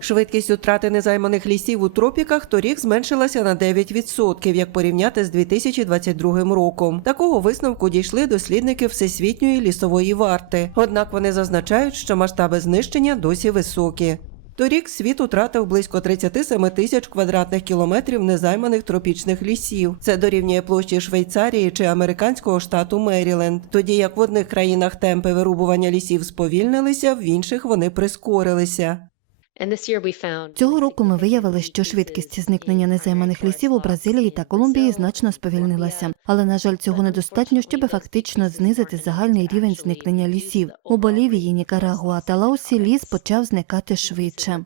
Швидкість утрати незайманих лісів у тропіках торік зменшилася на 9%, як порівняти з 2022 роком. Такого висновку дійшли дослідники Всесвітньої лісової варти. Однак вони зазначають, що масштаби знищення досі високі. Торік світ утратив близько 37 тисяч квадратних кілометрів незайманих тропічних лісів. Це дорівнює площі Швейцарії чи американського штату Меріленд. Тоді як в одних країнах темпи вирубування лісів сповільнилися, в інших вони прискорилися. Цього року ми виявили, що швидкість зникнення незайманих лісів у Бразилії та Колумбії значно сповільнилася. Але на жаль, цього недостатньо, щоб фактично знизити загальний рівень зникнення лісів. У Болівії, Нікарагуа та Лаосі ліс почав зникати швидше.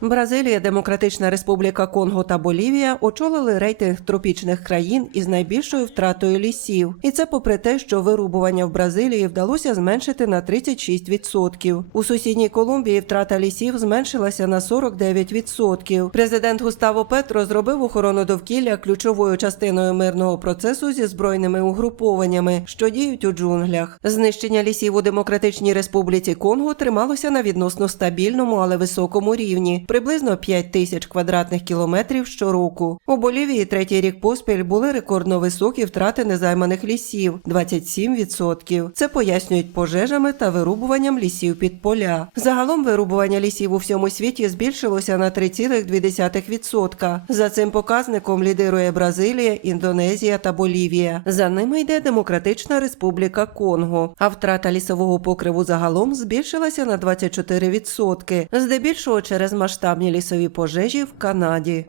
Бразилія, Демократична Республіка Конго та Болівія очолили рейтинг тропічних країн із найбільшою втратою лісів. І це попри те, що вирубування в Бразилії вдалося зменшити на 36%. У сусідній Колумбії втрата лісів зменшилася на 49%. Президент Густаво Петро зробив охорону довкілля ключовою частиною мирного процесу зі збройними угрупованнями, що діють у джунглях. Знищення лісів у Демократичній Республіці Конго трималося на відносно стабільному, але високому рівні приблизно 5 тисяч квадратних кілометрів щороку. У Болівії третій рік поспіль були рекордно високі втрати незайманих лісів 27%. Це пояснюють пожежами та вирубуванням лісів під поля. Загалом вирубування лісів у всьому світі збільшилося на 3,2%. За цим показником лідирує Бразилія, Індонезія та Болівія. За ними йде Демократична Республіка Конго. А втрата лісового покриву загалом збільшилася на 24%, здебільшого через масштабні лісові пожежі в Канаді.